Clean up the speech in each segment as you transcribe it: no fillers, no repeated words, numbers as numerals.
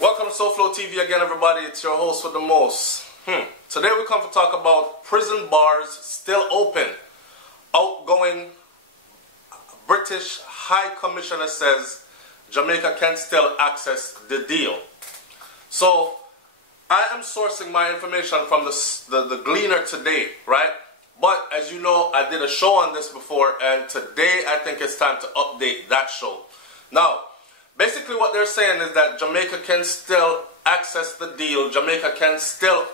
Welcome to SouFLoTV again, everybody. It's your host with the most. Today we come to talk about prison bars still open. Outgoing British High Commissioner says Jamaica can still access the deal. So I am sourcing my information from the Gleaner today, right? But as you know, I did a show on this before, and today I think it's time to update that show. Now, basically what they're saying is that Jamaica can still access the deal. Jamaica can still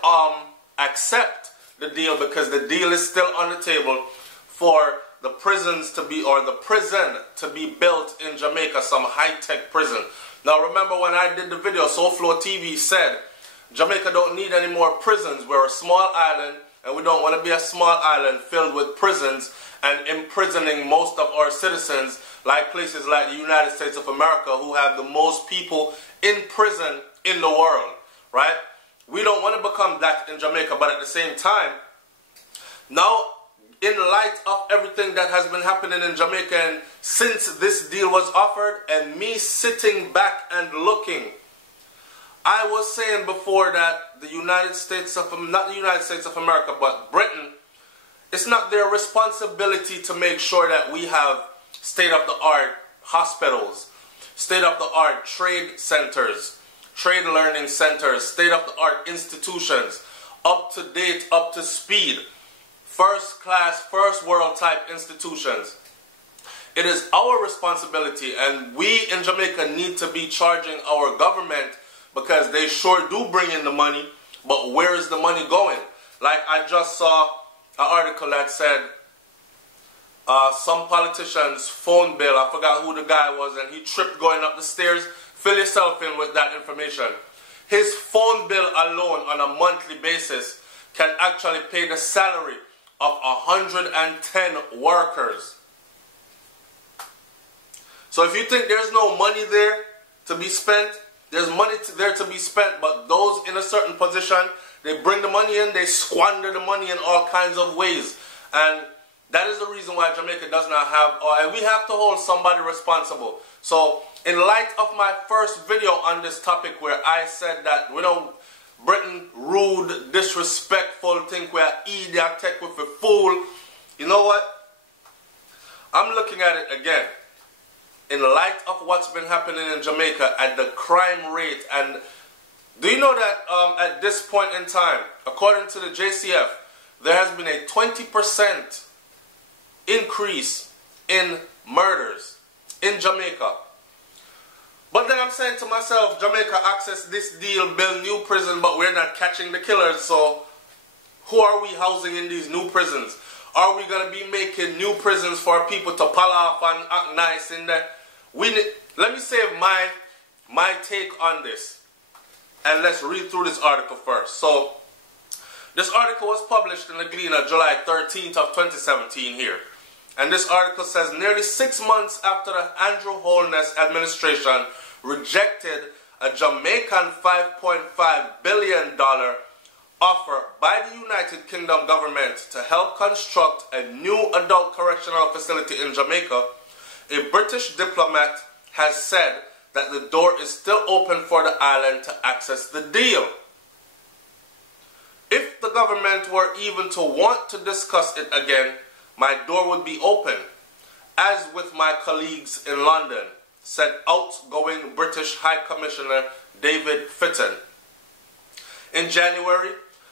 accept the deal because the deal is still on the table for the prisons to be, or the prison to be built in Jamaica, some high-tech prison. Now remember when I did the video, SouFLoTV said Jamaica don't need any more prisons. We're a small island and we don't want to be a small island filled with prisons and imprisoning most of our citizens, like places like the United States of America, who have the most people in prison in the world, right? We don't want to become that in Jamaica, but at the same time, now in light of everything that has been happening in Jamaica, and since this deal was offered, and me sitting back and looking, I was saying before that the United States of, not the United States of America, but Britain, it's not their responsibility to make sure that we have state-of-the-art hospitals, state-of-the-art trade centers, trade learning centers, state-of-the-art institutions, up to date, up to speed, first class, first world type institutions. It is our responsibility, and we in Jamaica need to be charging our government, because they sure do bring in the money, but where is the money going? Like I just saw an article that said some politician's phone bill, I forgot who the guy was, and he tripped going up the stairs. Fill yourself in with that information. His phone bill alone on a monthly basis can actually pay the salary of 110 workers. So if you think there's no money there to be spent, there's money there to be spent, but those in a certain position, they bring the money in, they squander the money in all kinds of ways. And that is the reason why Jamaica does not have, and we have to hold somebody responsible. So in light of my first video on this topic, where I said that we don't, Britain rude, disrespectful, think we're idiot, tech with a fool, you know what? I'm looking at it again. In light of what's been happening in Jamaica at the crime rate, and do you know that at this point in time, according to the JCF, there has been a 20% increase in murders in Jamaica. But then I'm saying to myself, Jamaica access this deal, build new prison, but we're not catching the killers, so who are we housing in these new prisons? Are we going to be making new prisons for people to pal off and act nice in there? Let me say my take on this, and let's read through this article first. So, this article was published in the Gleaner July 13th of 2017 here. And this article says, nearly 6 months after the Andrew Holness administration rejected a Jamaican $5.5 billion offer by the United Kingdom government to help construct a new adult correctional facility in Jamaica, a British diplomat has said that the door is still open for the island to access the deal. If the government were even to want to discuss it again, my door would be open, as with my colleagues in London, said outgoing British High Commissioner David Fitton. In January,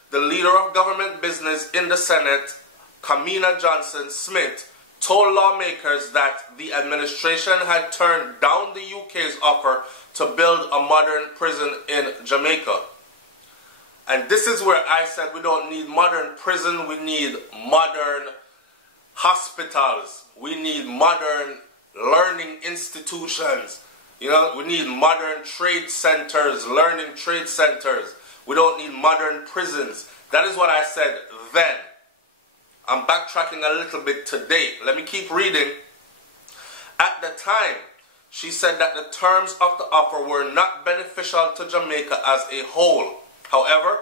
the leader of government business in the Senate, Kamina Johnson-Smith, told lawmakers that the administration had turned down the UK's offer to build a modern prison in Jamaica. And this is where I said we don't need modern prison, we need modern hospitals, we need modern learning institutions, you know, we need modern trade centers, learning trade centers. We don't need modern prisons. That is what I said then. I'm backtracking a little bit today. Let me keep reading. At the time, she said that the terms of the offer were not beneficial to Jamaica as a whole. However,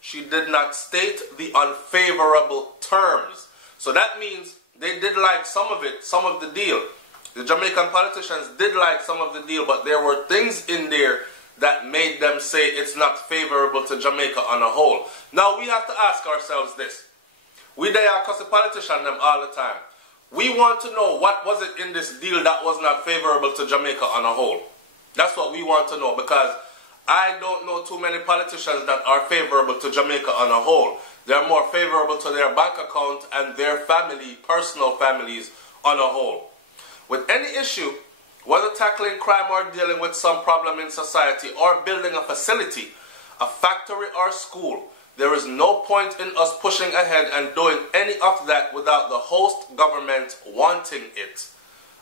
she did not state the unfavorable terms. So that means they did like some of it, some of the deal. The Jamaican politicians did like some of the deal, but there were things in there that made made them say it's not favorable to Jamaica on a whole. Now we have to ask ourselves this. We they are cussing politicians them all the time. We want to know what was it in this deal that was not favorable to Jamaica on a whole. That's what we want to know, because I don't know too many politicians that are favorable to Jamaica on a whole. They're more favorable to their bank account and their family, personal families on a whole. With any issue, whether tackling crime or dealing with some problem in society or building a facility, a factory or school, there is no point in us pushing ahead and doing any of that without the host government wanting it.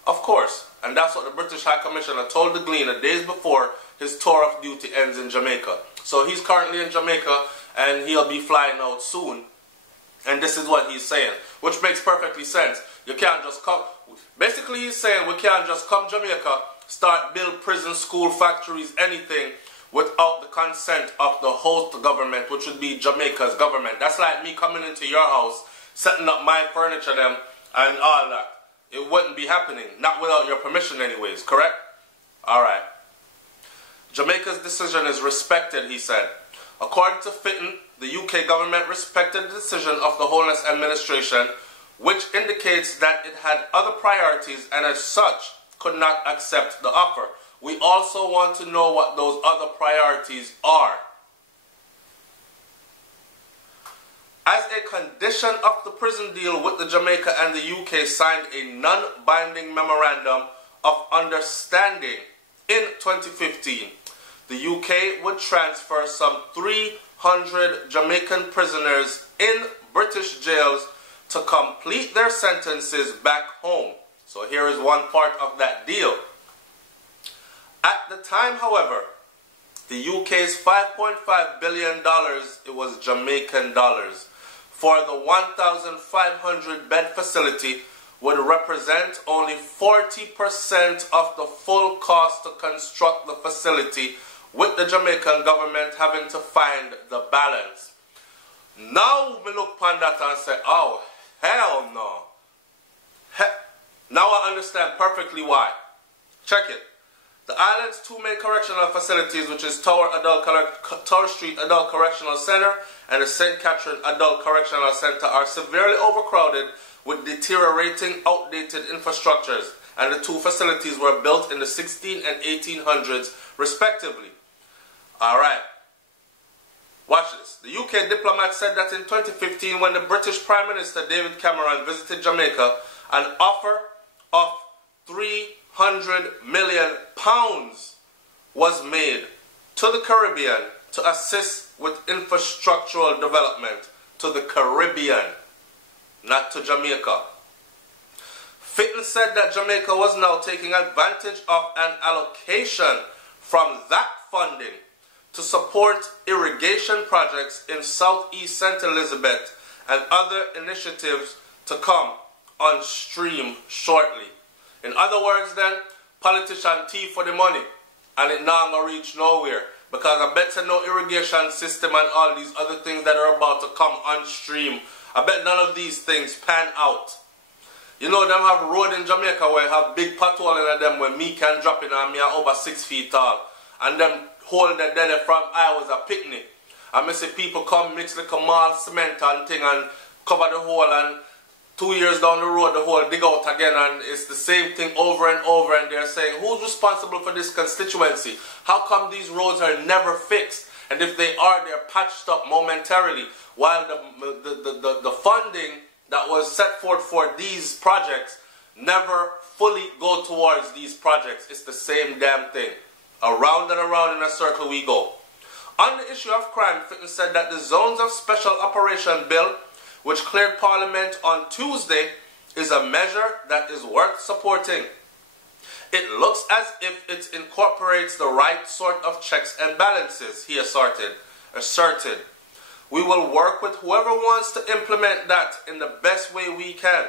Of course, and that's what the British High Commissioner told the Gleaner days before his tour of duty ends in Jamaica. So he's currently in Jamaica and he'll be flying out soon. And this is what he's saying, which makes perfectly sense. You can't just come. Basically, he's saying we can't just come Jamaica, start build prison, school, factories, anything without the consent of the host government, which would be Jamaica's government. That's like me coming into your house, setting up my furniture them and all that. It wouldn't be happening, not without your permission anyways, correct? Alright. Jamaica's decision is respected, he said. According to Fitton, the UK government respected the decision of the Holness administration, which indicates that it had other priorities and as such could not accept the offer. We also want to know what those other priorities are. As a condition of the prison deal with the Jamaica and the UK signed a non-binding memorandum of understanding in 2015. The UK would transfer some 300 Jamaican prisoners in British jails to complete their sentences back home. So here is one part of that deal. At the time, however, the UK's $5.5 billion, it was Jamaican dollars, for the 1,500 bed facility would represent only 40% of the full cost to construct the facility, with the Jamaican government having to find the balance. Now we look upon that and say, oh, hell no. Now I understand perfectly why. Check it. The island's two main correctional facilities, which is Tower Street Adult Correctional Center and the St. Catherine Adult Correctional Center, are severely overcrowded with deteriorating, outdated infrastructures, and the two facilities were built in the 16 and 1800s, respectively. Alright. Watch this. The UK diplomat said that in 2015, when the British Prime Minister David Cameron visited Jamaica, an offer of £300 million was made to the Caribbean to assist with infrastructural development to the Caribbean, not to Jamaica. Fitton said that Jamaica was now taking advantage of an allocation from that funding to support irrigation projects in southeast St. Elizabeth and other initiatives to come on stream shortly. In other words then, politician thief for the money and it not gonna reach nowhere, because I bet no irrigation system and all these other things that are about to come on stream, I bet none of these things pan out. You know them have road in Jamaica where have big pothole in them where me can drop in and me are over 6 feet tall, and them hole that then from I was a picnic. I may see people come mix like a mall cement and thing and cover the hole, and 2 years down the road the hole dig out again, and it's the same thing over and over, and they're saying who's responsible for this constituency? How come these roads are never fixed? And if they are, they're patched up momentarily, while the funding that was set forth for these projects never fully go towards these projects. It's the same damn thing. Around and around in a circle we go. On the issue of crime, Fitton said that the Zones of Special Operation Bill, which cleared Parliament on Tuesday, is a measure that is worth supporting. It looks as if it incorporates the right sort of checks and balances, he asserted. We will work with whoever wants to implement that in the best way we can.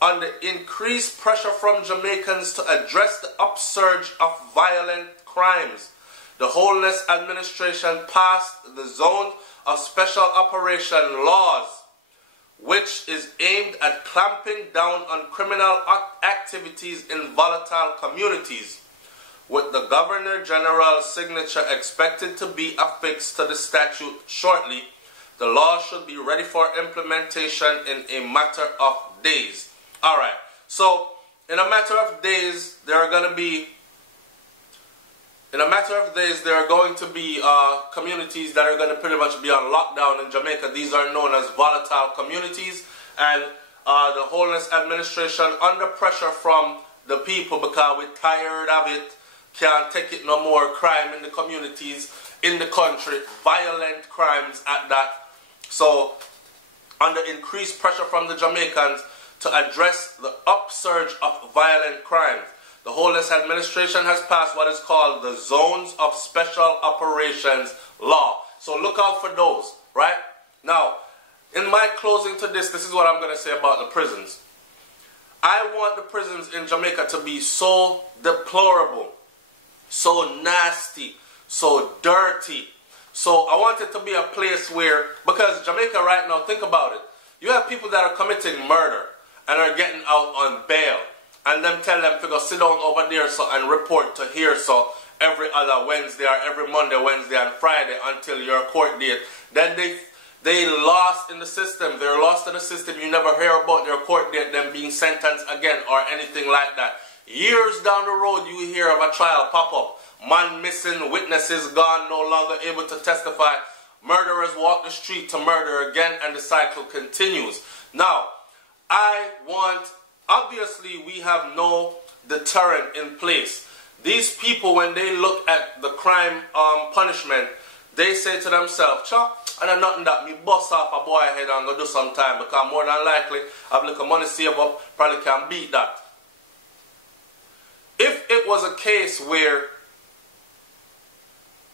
Under increased pressure from Jamaicans to address the upsurge of violent crimes, the Holness administration passed the Zone of Special Operation laws, which is aimed at clamping down on criminal activities in volatile communities. with the Governor General's signature expected to be affixed to the statute shortly, the law should be ready for implementation in a matter of days. Alright, so in a matter of days, there are going to be communities that are going to pretty much be on lockdown in Jamaica. These are known as volatile communities, and the Homeless Administration, under pressure from the people because we're tired of it, can't take it no more, crime in the communities, in the country, violent crimes at that. So, under increased pressure from the Jamaicans to address the upsurge of violent crimes, the Homeless Administration has passed what is called the Zones of Special Operations Law. So look out for those, right? Now, in my closing to this is what I'm going to say about the prisons. I want the prisons in Jamaica to be so deplorable, so nasty, so dirty. So I want it to be a place where, because Jamaica right now, think about it, you have people that are committing murder and are getting out on bail, and them tell them to go sit down over there so and report to here so every other Wednesday or every Monday, Wednesday and Friday until your court date. Then they lost in the system. They're lost in the system. You never hear about their court date, them being sentenced again or anything like that. Years down the road, you hear of a trial pop up. Man missing, witnesses gone, no longer able to testify. Murderers walk the street to murder again, and the cycle continues. Now, obviously we have no deterrent in place. These people, when they look at the crime punishment, they say to themselves, and I'm nothing that me bust off a boy head and go do some time, because more than likely I've a little money saved up, probably can beat that. If it was a case where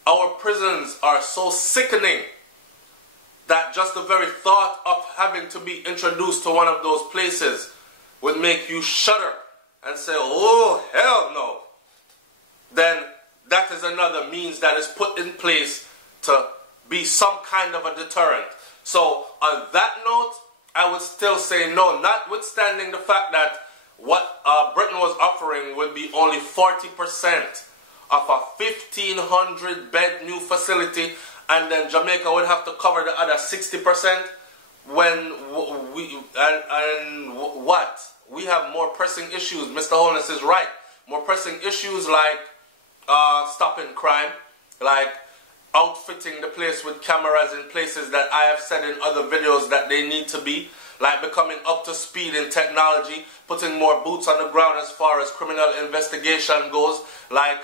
our prisons are so sickening that just the very thought of having to be introduced to one of those places would make you shudder and say, oh, hell no, then that is another means that is put in place to be some kind of a deterrent. So on that note, I would still say no, notwithstanding the fact that what Britain was offering would be only 40% of a 1,500 bed new facility, and then Jamaica would have to cover the other 60% when we have more pressing issues. Mr. Holness is right. More pressing issues like stopping crime, like outfitting the place with cameras in places that I have said in other videos that they need to be, like becoming up to speed in technology, putting more boots on the ground as far as criminal investigation goes, like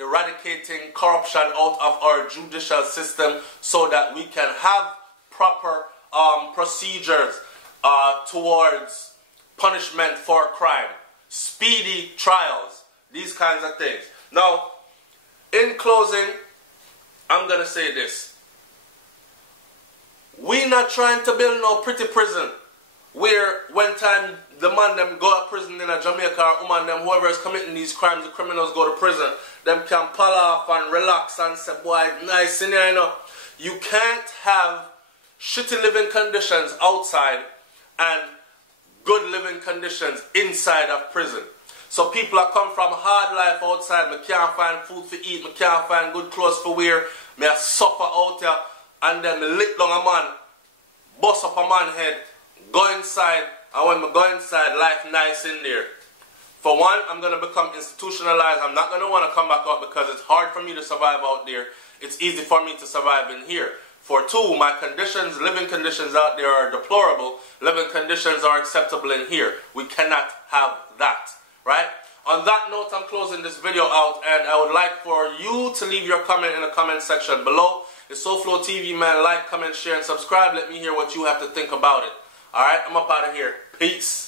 eradicating corruption out of our judicial system so that we can have proper procedures towards punishment for crime, speedy trials, these kinds of things. Now, in closing, I'm going to say this. We're not trying to build no pretty prison where when time the man them go to prison in a Jamaica or woman them, whoever is committing these crimes, the criminals go to prison, them can pull off and relax and say, boy, nice in here, you know. You can't have shitty living conditions outside and good living conditions inside of prison. So people are come from hard life outside, me can't find food to eat, me can't find good clothes to wear, me I suffer out here, and then me lick down a man, bust up a man head, go inside, and when me go inside, life nice in there. For one, I'm going to become institutionalized. I'm not going to want to come back out because it's hard for me to survive out there. It's easy for me to survive in here. For two, my conditions, living conditions out there are deplorable. Living conditions are acceptable in here. We cannot have that. Right? On that note, I'm closing this video out, and I would like for you to leave your comment in the comment section below. It's SouFLoTV, man. Like, comment, share, and subscribe. Let me hear what you have to think about it. Alright, I'm up out of here. Peace.